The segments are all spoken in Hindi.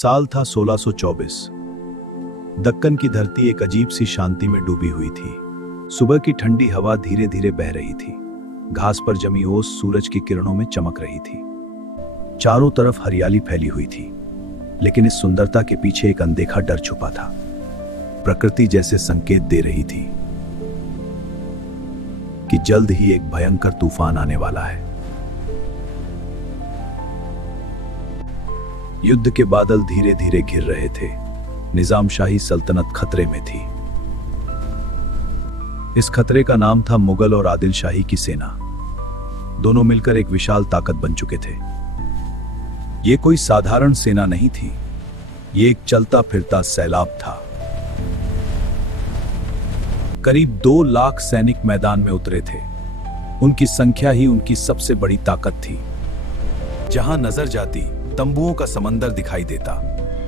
साल था 1624। दक्कन की धरती एक अजीब सी शांति में डूबी हुई थी। सुबह की ठंडी हवा धीरे धीरे बह रही थी। घास पर जमी ओस सूरज की किरणों में चमक रही थी। चारों तरफ हरियाली फैली हुई थी, लेकिन इस सुंदरता के पीछे एक अनदेखा डर छुपा था। प्रकृति जैसे संकेत दे रही थी कि जल्द ही एक भयंकर तूफान आने वाला है। युद्ध के बादल धीरे धीरे घिर रहे थे। निजामशाही सल्तनत खतरे में थी। इस खतरे का नाम था मुगल और आदिल शाही की सेना। दोनों मिलकर एक विशाल ताकत बन चुके थे। यह कोई साधारण सेना नहीं थी, यह एक चलता फिरता सैलाब था। करीब 2 लाख सैनिक मैदान में उतरे थे। उनकी संख्या ही उनकी सबसे बड़ी ताकत थी। जहां नजर जाती तंबुओं का समंदर दिखाई देता।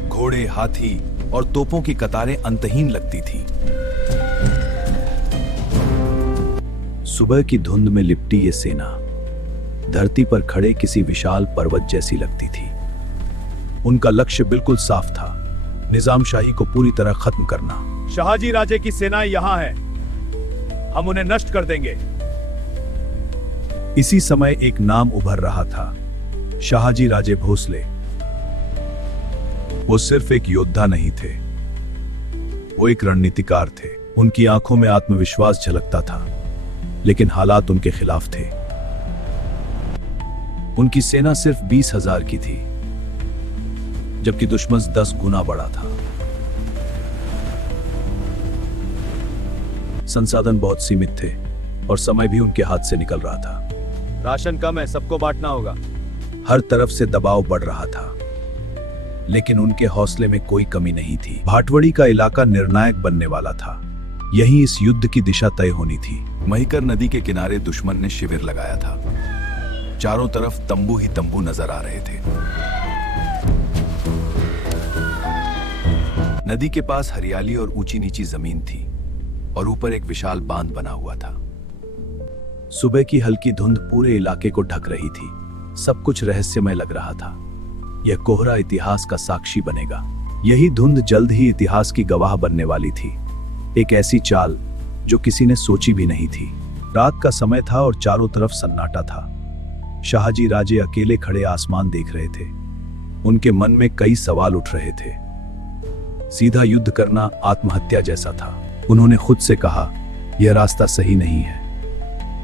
घोड़े, हाथी और तोपों की कतारें अंतहीन लगती थी। सुबह की धुंध में लिपटी ये सेना धरती पर खड़े किसी विशाल पर्वत जैसी लगती थी। उनका लक्ष्य बिल्कुल साफ था, निजामशाही को पूरी तरह खत्म करना। शाहजी राजे की सेनाएं यहां है, हम उन्हें नष्ट कर देंगे। इसी समय एक नाम उभर रहा था, शाहजी राजे भोसले। वो सिर्फ एक योद्धा नहीं थे, वो एक रणनीतिकार थे। उनकी आंखों में आत्मविश्वास झलकता था, लेकिन हालात उनके खिलाफ थे। उनकी सेना सिर्फ 20,000 की थी, जबकि दुश्मन 10 गुना बड़ा था। संसाधन बहुत सीमित थे और समय भी उनके हाथ से निकल रहा था। राशन कम है, सबको बांटना होगा। हर तरफ से दबाव बढ़ रहा था, लेकिन उनके हौसले में कोई कमी नहीं थी। भाटवड़ी का इलाका निर्णायक बनने वाला था। यहीं इस युद्ध की दिशा तय होनी थी। महिकर नदी के किनारे दुश्मन ने शिविर लगाया था। चारों तरफ तंबू ही तंबू नजर आ रहे थे। नदी के पास हरियाली और ऊंची नीची जमीन थी और ऊपर एक विशाल बांध बना हुआ था। सुबह की हल्की धुंध पूरे इलाके को ढक रही थी। सब कुछ रहस्यमय लग रहा था। यह कोहरा इतिहास का साक्षी बनेगा। यही धुंध जल्द ही इतिहास की गवाह बनने वाली थी। एक ऐसी चाल जो किसी ने सोची भी नहीं थी। रात का समय था और चारों तरफ सन्नाटा था। शाहजी राजे अकेले खड़े आसमान देख रहे थे। उनके मन में कई सवाल उठ रहे थे। सीधा युद्ध करना आत्महत्या जैसा था। उन्होंने खुद से कहा, यह रास्ता सही नहीं है,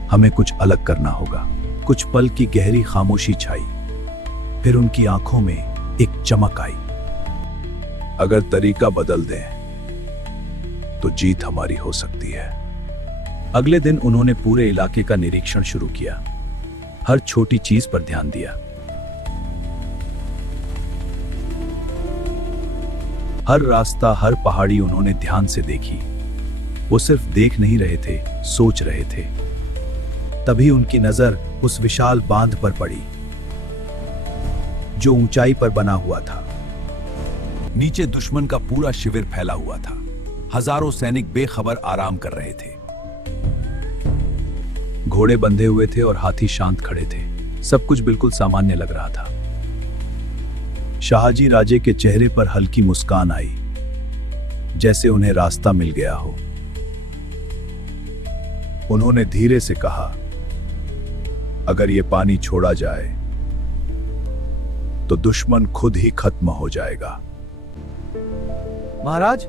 हमें कुछ अलग करना होगा। कुछ पल की गहरी खामोशी छाई, फिर उनकी आंखों में एक चमक आई। अगर तरीका बदल दें तो जीत हमारी हो सकती है। अगले दिन उन्होंने पूरे इलाके का निरीक्षण शुरू किया। हर छोटी चीज पर ध्यान दिया। हर रास्ता, हर पहाड़ी उन्होंने ध्यान से देखी। वो सिर्फ देख नहीं रहे थे, सोच रहे थे। तभी उनकी नजर उस विशाल बांध पर पड़ी जो ऊंचाई पर बना हुआ था। नीचे दुश्मन का पूरा शिविर फैला हुआ था। हजारों सैनिक बेखबर आराम कर रहे थे। घोड़े बंधे हुए थे और हाथी शांत खड़े थे। सब कुछ बिल्कुल सामान्य लग रहा था। शाहजी राजे के चेहरे पर हल्की मुस्कान आई, जैसे उन्हें रास्ता मिल गया हो। उन्होंने धीरे से कहा, अगर ये पानी छोड़ा जाए तो दुश्मन खुद ही खत्म हो जाएगा। महाराज,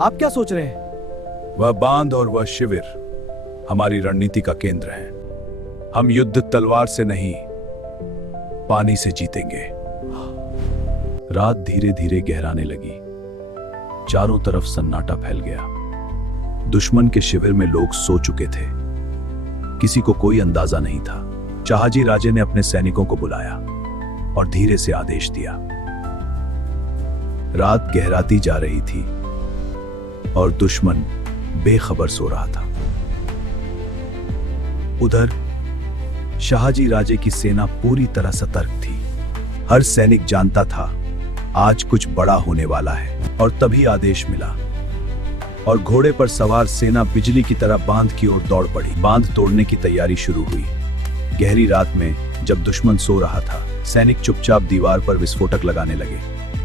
आप क्या सोच रहे हैं? वह बांध और वह शिविर हमारी रणनीति का केंद्र है। हम युद्ध तलवार से नहीं, पानी से जीतेंगे। रात धीरे धीरे गहराने लगी। चारों तरफ सन्नाटा फैल गया। दुश्मन के शिविर में लोग सो चुके थे। किसी को कोई अंदाजा नहीं था। शाहजी राजे ने अपने सैनिकों को बुलाया और धीरे से आदेश दिया। रात गहराती जा रही थी और दुश्मन बेखबर सो रहा था। उधर शाहजी राजे की सेना पूरी तरह सतर्क थी। हर सैनिक जानता था आज कुछ बड़ा होने वाला है। और तभी आदेश मिला और घोड़े पर सवार सेना बिजली की तरह बांध की ओर दौड़ पड़ी। बांध तोड़ने की तैयारी शुरू हुई। गहरी रात में जब दुश्मन सो रहा था, सैनिक चुपचाप दीवार पर विस्फोटक लगाने लगे।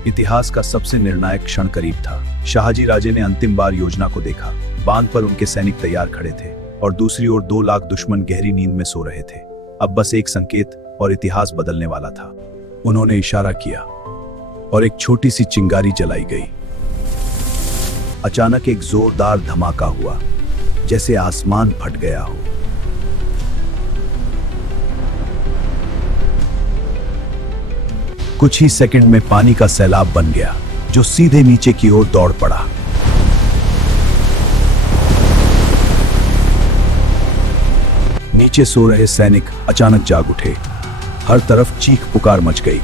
इतिहास का सबसे निर्णायक क्षण करीब था। शाहजी राजे ने अंतिम बार योजना को देखा। बांध पर उनके सैनिक तैयार खड़े थे और दूसरी ओर 2 लाख दुश्मन गहरी नींद में सो रहे थे। अब बस एक संकेत और इतिहास बदलने वाला था। उन्होंने इशारा किया और एक छोटी सी चिंगारी जलाई गई। अचानक एक जोरदार धमाका हुआ, जैसे आसमान फट गया हो। कुछ ही सेकंड में पानी का सैलाब बन गया, जो सीधे नीचे की ओर दौड़ पड़ा। नीचे सो रहे सैनिक अचानक जाग उठे। हर तरफ चीख पुकार मच गई।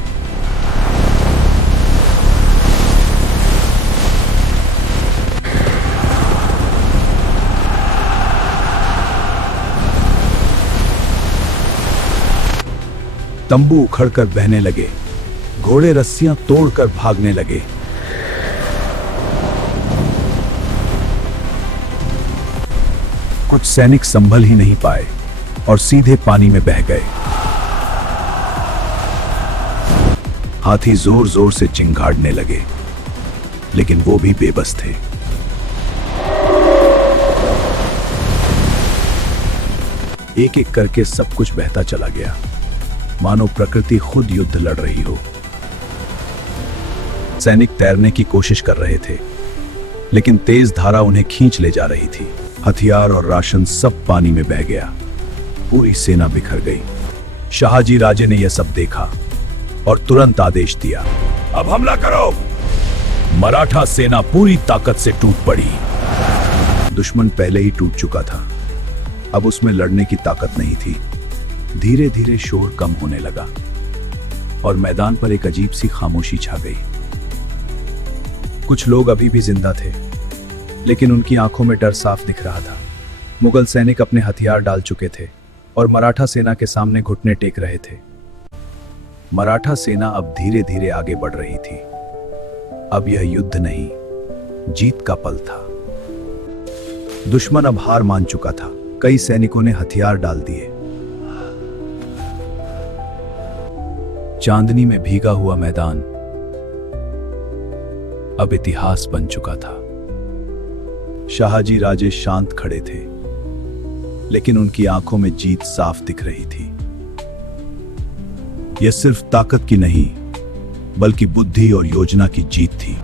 तंबू उखड़कर बहने लगे, घोड़े रस्सियां तोड़कर भागने लगे। कुछ सैनिक संभल ही नहीं पाए और सीधे पानी में बह गए। हाथी जोर जोर से चिंगाड़ने लगे, लेकिन वो भी बेबस थे। एक एक करके सब कुछ बहता चला गया, मानो प्रकृति खुद युद्ध लड़ रही हो। सैनिक तैरने की कोशिश कर रहे थे, लेकिन तेज धारा उन्हें खींच ले जा रही थी। हथियार और राशन सब पानी में बह गया। पूरी सेना बिखर गई। शाहजी राजे ने यह सब देखा और तुरंत आदेश दिया, अब हमला करो। मराठा सेना पूरी ताकत से टूट पड़ी। दुश्मन पहले ही टूट चुका था, अब उसमें लड़ने की ताकत नहीं थी। धीरे धीरे शोर कम होने लगा और मैदान पर एक अजीब सी खामोशी छा गई। कुछ लोग अभी भी जिंदा थे, लेकिन उनकी आंखों में डर साफ दिख रहा था। मुगल सैनिक अपने हथियार डाल चुके थे और मराठा सेना के सामने घुटने टेक रहे थे। मराठा सेना अब धीरे धीरे आगे बढ़ रही थी। अब यह युद्ध नहीं, जीत का पल था। दुश्मन अब हार मान चुका था। कई सैनिकों ने हथियार डाल दिए। चांदनी में भीगा हुआ मैदान अब इतिहास बन चुका था। शाहजी राजे शांत खड़े थे, लेकिन उनकी आंखों में जीत साफ दिख रही थी। यह सिर्फ ताकत की नहीं, बल्कि बुद्धि और योजना की जीत थी।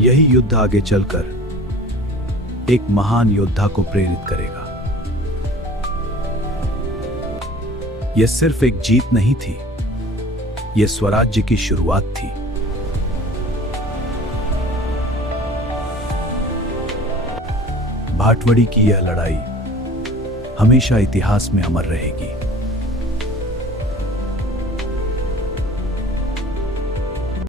यही युद्ध आगे चलकर एक महान योद्धा को प्रेरित करेगा। यह सिर्फ एक जीत नहीं थी, यह स्वराज्य की शुरुआत थी। भाटवड़ी की यह लड़ाई हमेशा इतिहास में अमर रहेगी।